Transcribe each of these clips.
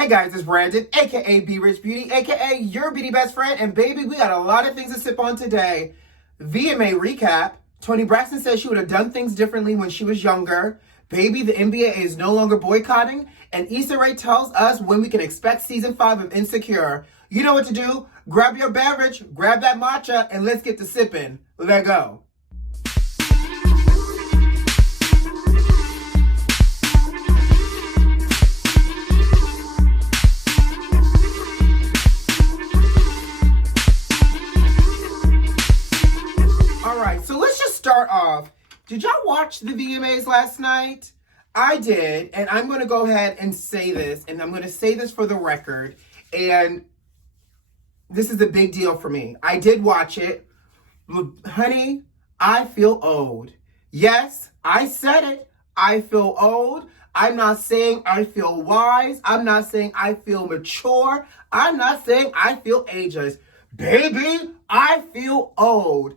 Hey guys, it's Brandon, aka B.Rich Beauty, aka your beauty best friend, and baby, we got a lot of things to sip on today. VMA Recap. TONI BRAXTON says she would have done things differently when she was younger. Baby, the NBA is no longer boycotting. And Issa Rae tells us when we can expect season 5 of Insecure. You know what to do. Grab your beverage, grab that matcha, and let's get to sipping. Let go. So let's just start off. Did y'all watch the VMAs last night? I did, and I'm going to go ahead and say this, and I'm going to say this for the record, and this is a big deal for me. I did watch it. Honey, I feel old. Yes, I said it. I feel old. I'm not saying I feel wise. I'm not saying I feel mature. I'm not saying I feel ageless. Baby, I feel old.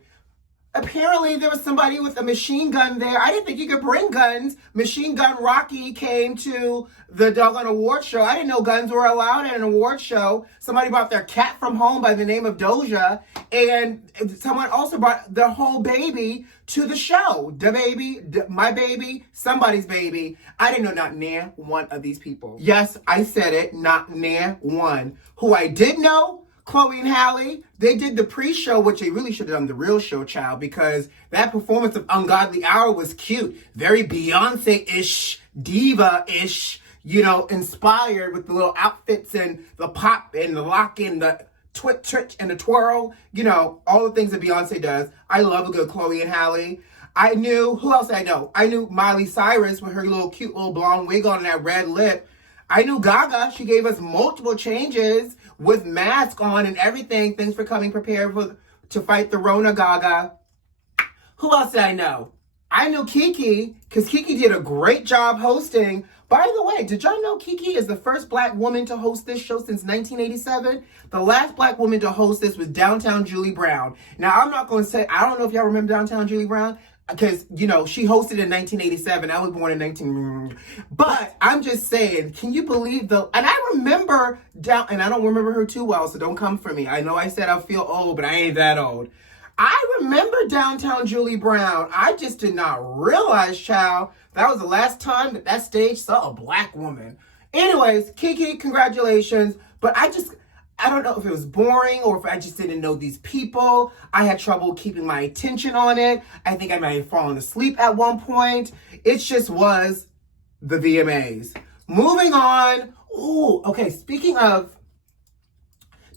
Apparently, there was somebody with a machine gun there. I didn't think you could bring guns. Machine Gun Rocky came to the doggone award show. I didn't know guns were allowed at an award show. Somebody brought their cat from home by the name of Doja. And someone also brought their whole baby to the show. The baby, my baby, somebody's baby. I didn't know not near one of these people. Yes, I said it, not near one. Who I did know, Chloe and Halle, they did the pre-show, which they really should have done the real show, child, because that performance of Ungodly Hour was cute. Very Beyonce-ish, diva-ish, inspired with the little outfits and the pop and the lock and the twitch and the twirl. All the things that Beyonce does. I love a good Chloe and Halle. I knew, who else I know? I knew Miley Cyrus with her little cute little blonde wig on and that red lip. I knew Gaga. She gave us multiple changes with mask on and everything. Thanks for coming prepared to fight the Rona, Gaga. Who else did I know? I knew Keke, because Keke did a great job hosting. By the way, did y'all know Keke is the first black woman to host this show since 1987? The last black woman to host this was Downtown Julie Brown. Now, I'm not going to say, I don't know if y'all remember Downtown Julie Brown, because, she hosted in 1987. I was born in But I'm just saying, can you believe and I remember and I don't remember her too well, so don't come for me. I know I said I feel old, but I ain't that old. I remember Downtown Julie Brown. I just did not realize, child, that was the last time that stage saw a black woman. Anyways, Keke, congratulations. But I don't know if it was boring or if I just didn't know these people. I had trouble keeping my attention on it. I think I might have fallen asleep at one point. It just was the VMAs. Moving on. Ooh, okay, speaking of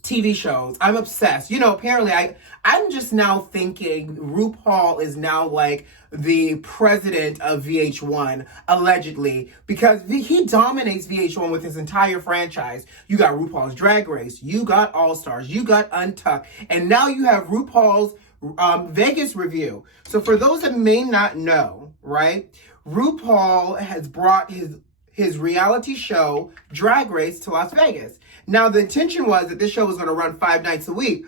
TV shows, I'm obsessed. Apparently I'm just now thinking RuPaul is now like the president of VH1, allegedly, because he dominates VH1 with his entire franchise. You got RuPaul's Drag Race, you got All Stars, you got Untucked, and now you have RuPaul's Vegas review. So for those that may not know, right, RuPaul has brought his reality show, Drag Race, to Las Vegas. Now, the intention was that this show was going to run 5 nights a week,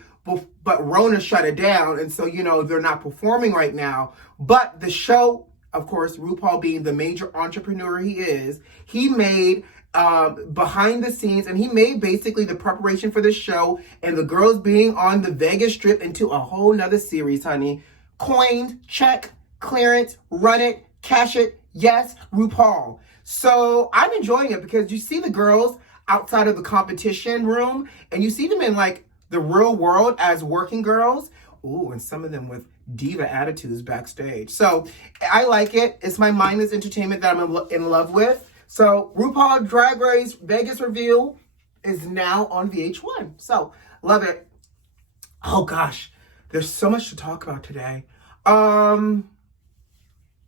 but Rona shut it down, and so, they're not performing right now. But the show, of course, RuPaul being the major entrepreneur he is, he made behind the scenes, and he made basically the preparation for the show, and the girls being on the Vegas Strip into a whole nother series, honey. Coined, check, clearance, run it, cash it, yes, RuPaul. So I'm enjoying it because you see the girls outside of the competition room, and you see them in like the real world as working girls. Ooh, and some of them with diva attitudes backstage. So I like it. It's my mindless entertainment that I'm in love with. So RuPaul Drag Race Vegas review is now on VH1. So love it. Oh gosh, there's so much to talk about today. Oh,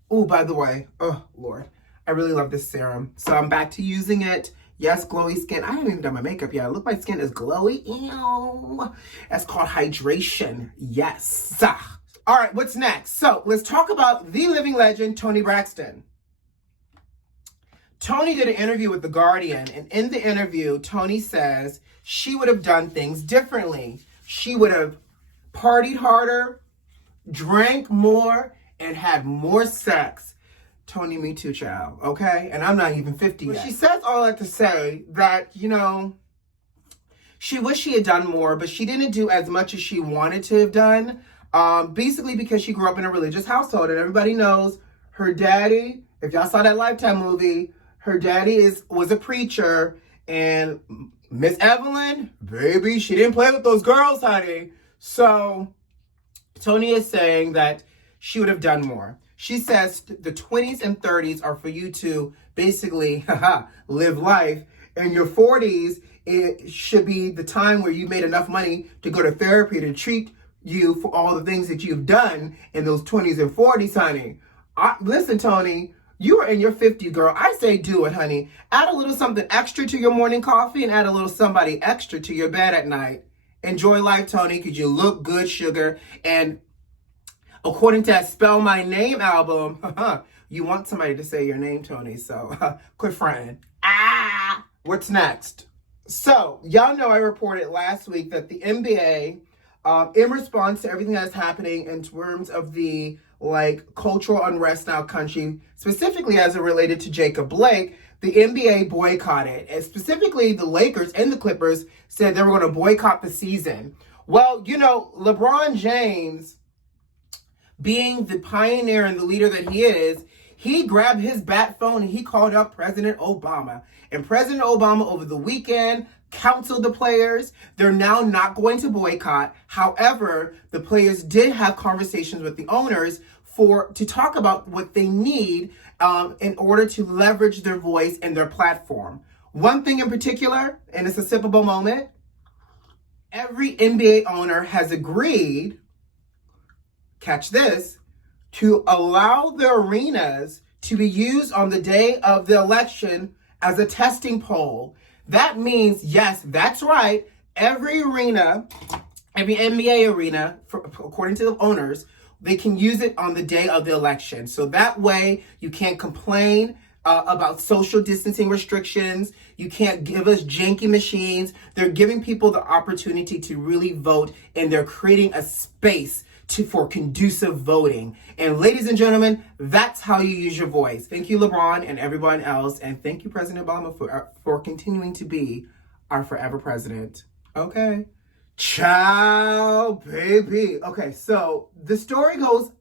by the way, oh Lord, I really love this serum. So I'm back to using it. Yes, glowy skin. I haven't even done my makeup yet. Look, my skin is glowy. Ew. That's called hydration. Yes. All right, what's next? So let's talk about the living legend, TONI BRAXTON. TONI did an interview with The Guardian, and in the interview, TONI says she would have done things differently. She would have partied harder, drank more, and had more sex. Toni, me too, child, okay? And I'm not even 50 yet. But she says all that to say that, she wished she had done more, but she didn't do as much as she wanted to have done. Basically because she grew up in a religious household, and everybody knows her daddy, if y'all saw that Lifetime movie, her daddy was a preacher, and Miss Evelyn, baby, she didn't play with those girls, honey. So Toni is saying that she would have done more. She says the 20s and 30s are for you to basically live life. In your 40s, it should be the time where you made enough money to go to therapy to treat you for all the things that you've done in those 20s and 40s, honey. Listen, Toni, you are in your 50s, girl. I say do it, honey. Add a little something extra to your morning coffee and add a little somebody extra to your bed at night. Enjoy life, Toni, because you look good, sugar. And according to that Spell My Name album, you want somebody to say your name, Toni. So quit fronting. What's next? So y'all know I reported last week that the NBA, in response to everything that's happening in terms of the cultural unrest in our country, specifically as it related to Jacob Blake, the NBA boycotted. And specifically, the Lakers and the Clippers said they were going to boycott the season. Well, LeBron James, being the pioneer and the leader that he is, he grabbed his bat phone and he called up President Obama. And President Obama, over the weekend, counseled the players. They're now not going to boycott. However, the players did have conversations with the owners to talk about what they need in order to leverage their voice and their platform. One thing in particular, and it's a sippable moment, every NBA owner has agreed, catch this, to allow the arenas to be used on the day of the election as a testing poll. That means, yes, that's right, every arena, every NBA arena, according to the owners, they can use it on the day of the election. So that way you can't complain about social distancing restrictions. You can't give us janky machines. They're giving people the opportunity to really vote, and they're creating a space for conducive voting. And ladies and gentlemen, that's how you use your voice. Thank you, LeBron and everyone else. And thank you, President Obama, for continuing to be our forever president. Okay. Ciao, baby. Okay, so the story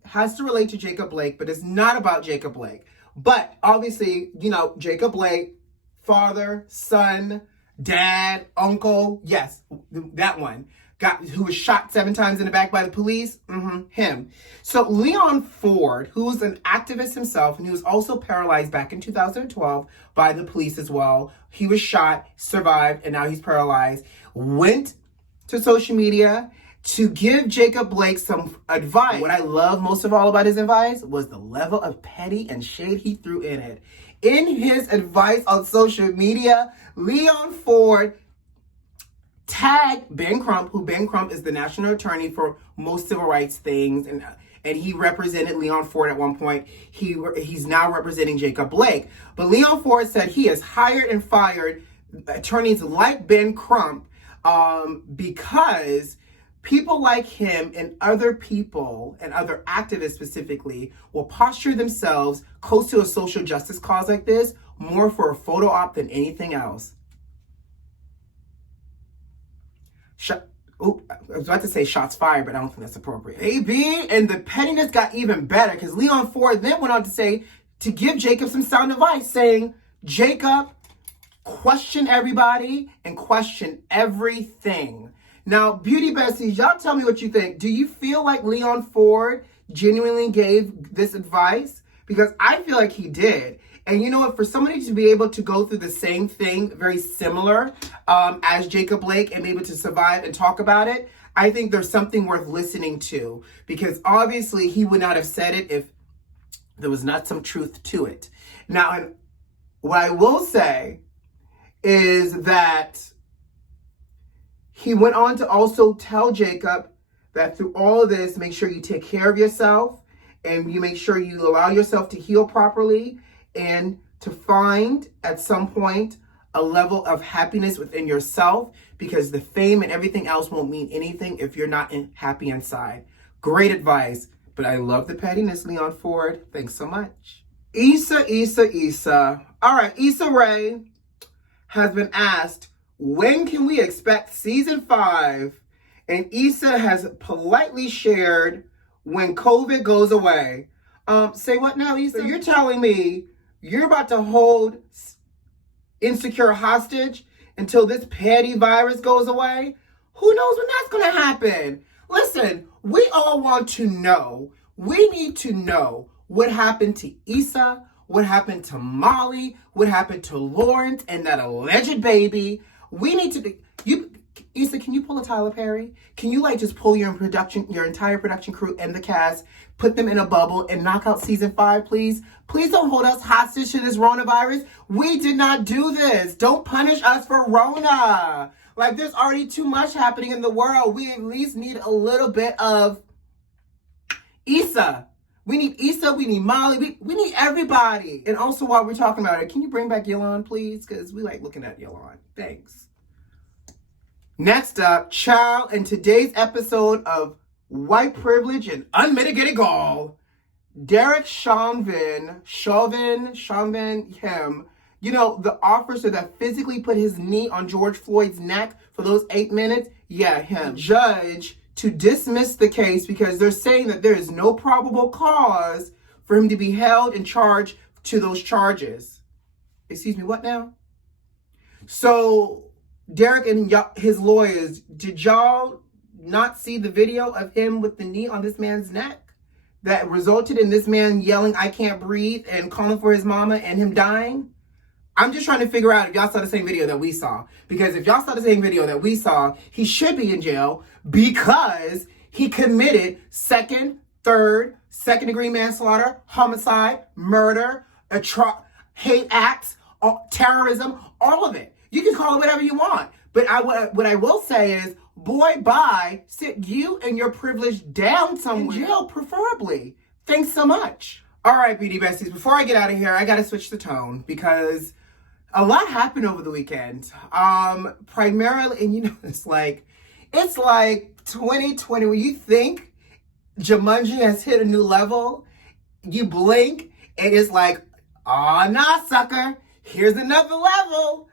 has to relate to Jacob Blake, but it's not about Jacob Blake. But obviously, Jacob Blake, father, son, dad, uncle, yes, that one, who was shot 7 times in the back by the police, him. So Leon Ford, who's an activist himself, and he was also paralyzed back in 2012 by the police as well. He was shot, survived, and now he's paralyzed. Went to social media to give Jacob Blake some advice. What I love most of all about his advice was the level of petty and shade he threw in it. In his advice on social media, Leon Ford tagged Ben Crump, who Ben Crump is the national attorney for most civil rights things, and he represented Leon Ford at one point. He's now representing Jacob Blake. But Leon Ford said he has hired and fired attorneys like Ben Crump because people like him and other people and other activists specifically will posture themselves close to a social justice cause like this more for a photo op than anything else. I was about to say shots fired, but I don't think that's appropriate. AB, and the pettiness got even better because Leon Ford then went on to give Jacob some sound advice, saying, Jacob, question everybody and question everything. Now, beauty besties, y'all tell me what you think. Do you feel like Leon Ford genuinely gave this advice? Because I feel like he did. And you know what? For somebody to be able to go through the same thing, very similar as Jacob Blake, and be able to survive and talk about it, I think there's something worth listening to. Because obviously he would not have said it if there was not some truth to it. Now, and what I will say is that he went on to also tell Jacob that through all of this, make sure you take care of yourself and you make sure you allow yourself to heal properly and to find at some point a level of happiness within yourself, because the fame and everything else won't mean anything if you're not happy inside. Great advice, but I love the pettiness, Leon Ford. Thanks so much. Issa. All right, Issa Rae has been asked, when can we expect season 5? And Issa has politely shared when COVID goes away. Say what now, Issa? So you're telling me you're about to hold Insecure hostage until this petty virus goes away? Who knows when that's going to happen? Listen, we all want to know. We need to know what happened to Issa, what happened to Molly, what happened to Lawrence and that alleged baby. We need to Issa, can you pull a Tyler Perry? Can you just pull your entire production crew and the cast, put them in a bubble and knock out season 5, please? Please don't hold us hostage to this coronavirus. We did not do this. Don't punish us for Rona. There's already too much happening in the world. We at least need a little bit of Issa. We need Issa, we need Molly, we need everybody. And also, while we're talking about it, can you bring back Yolanda, please? Because we like looking at Yolanda. Thanks. Next up, child, in today's episode of White Privilege and Unmitigated Gall, Derek Chauvin, him, the officer that physically put his knee on George Floyd's neck for those 8 minutes, yeah, him. Judge to dismiss the case because they're saying that there is no probable cause for him to be held and charged to those charges. Excuse me, what now? So, Derek and his lawyers, did y'all not see the video of him with the knee on this man's neck that resulted in this man yelling, "I can't breathe," and calling for his mama and him dying? I'm just trying to figure out if y'all saw the same video that we saw. Because if y'all saw the same video that we saw, he should be in jail because he committed second degree manslaughter, homicide, murder, hate acts, terrorism, all of it. You can call it whatever you want. But what I will say is, boy, bye, sit you and your privilege down somewhere. In jail, preferably. Thanks so much. All right, beauty besties, before I get out of here, I got to switch the tone because a lot happened over the weekend. Primarily, and it's like 2020 where you think Jumanji has hit a new level. You blink and it's like, oh, nah, sucker. Here's another level.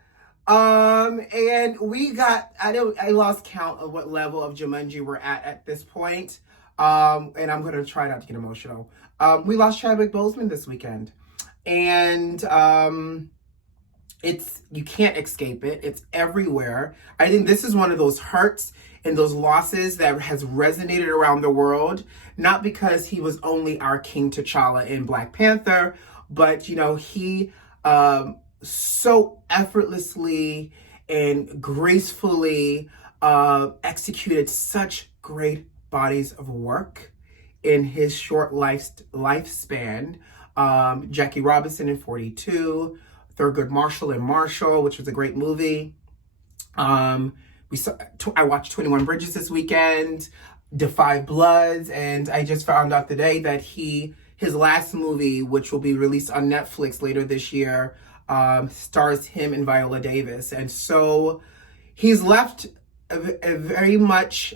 And we got, I lost count of what level of Jumanji we're at this point. And I'm going to try not to get emotional. We lost Chadwick Boseman this weekend. And, you can't escape it. It's everywhere. I think this is one of those hurts and those losses that has resonated around the world, not because he was only our King T'Challa in Black Panther, but, he so effortlessly and gracefully executed such great bodies of work in his short lifespan. Jackie Robinson in 42, Thurgood Marshall in Marshall, which was a great movie. I watched 21 Bridges this weekend, Defy Bloods, and I just found out today that his last movie, which will be released on Netflix later this year, stars him and Viola Davis. And so he's left a very much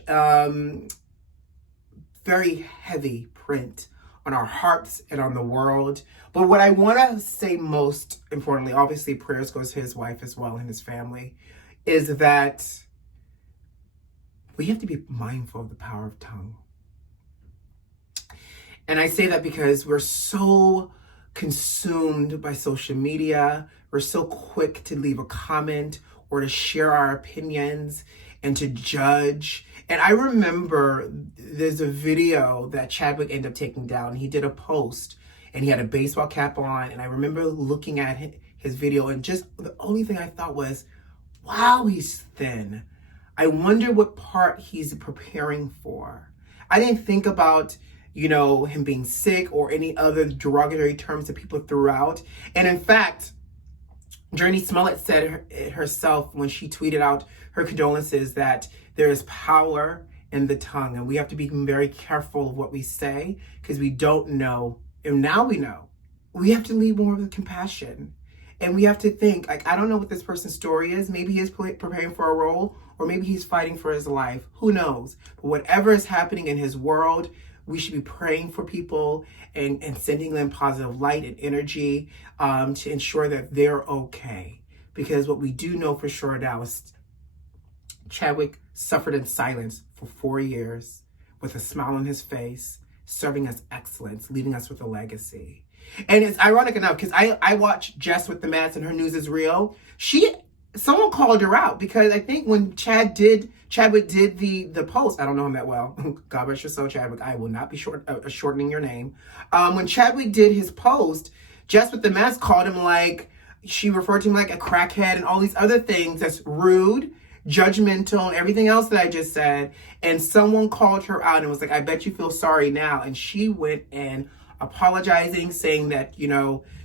very heavy print on our hearts and on the world. But what I want to say most importantly, obviously prayers goes to his wife as well and his family, is that we have to be mindful of the power of tongue. And I say that because we're so consumed by social media. We're so quick to leave a comment or to share our opinions and to judge. And I remember there's a video that Chadwick ended up taking down. He did a post and he had a baseball cap on. And I remember looking at his video and just the only thing I thought was, wow, he's thin. I wonder what part he's preparing for. I didn't think about, him being sick or any other derogatory terms that people threw out. And in fact, Journey Smollett said herself when she tweeted out her condolences that there is power in the tongue and we have to be very careful of what we say because we don't know. And now we know. We have to lead more with compassion. And we have to think, I don't know what this person's story is. Maybe he's preparing for a role or maybe he's fighting for his life. Who knows? But whatever is happening in his world, we should be praying for people and sending them positive light and energy to ensure that they're okay. Because what we do know for sure now is Chadwick suffered in silence for 4 years with a smile on his face, serving us excellence, leaving us with a legacy. And it's ironic enough because I watched Jess with the Mats and Her News is Real. Someone called her out because I think when Chadwick did the post, I don't know him that well. God bless your soul, Chadwick. I will not be shortening your name. When Chadwick did his post, Jess with the Mats called him she referred to him like a crackhead and all these other things that's rude, judgmental, and everything else that I just said. And someone called her out and was like, I bet you feel sorry now. And she went and apologizing, saying that,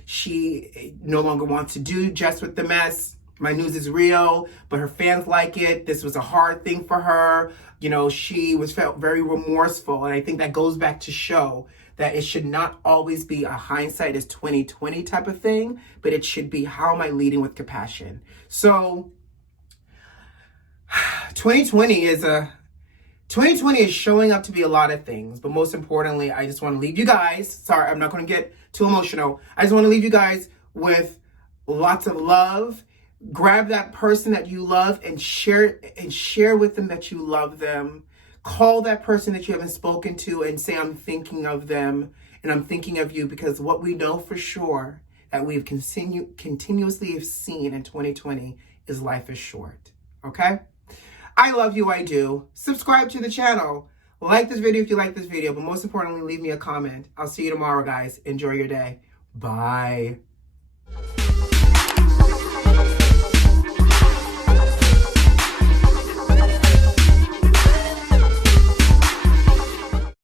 she no longer wants to do Jess with the Mess. My News is Real, but her fans like it. This was a hard thing for her. She felt very remorseful. And I think that goes back to show that it should not always be a hindsight is 2020 type of thing, but it should be, how am I leading with compassion? So 2020 is showing up to be a lot of things, but most importantly, I just want to leave you guys. Sorry, I'm not going to get too emotional. I just want to leave you guys with lots of love. Grab that person that you love and share with them that you love them. Call that person that you haven't spoken to and say, I'm thinking of them and I'm thinking of you, because what we know for sure that we've continuously have seen in 2020 is life is short. Okay? I love you, I do. Subscribe to the channel. Like this video if you like this video, but most importantly, leave me a comment. I'll see you tomorrow, guys. Enjoy your day. Bye.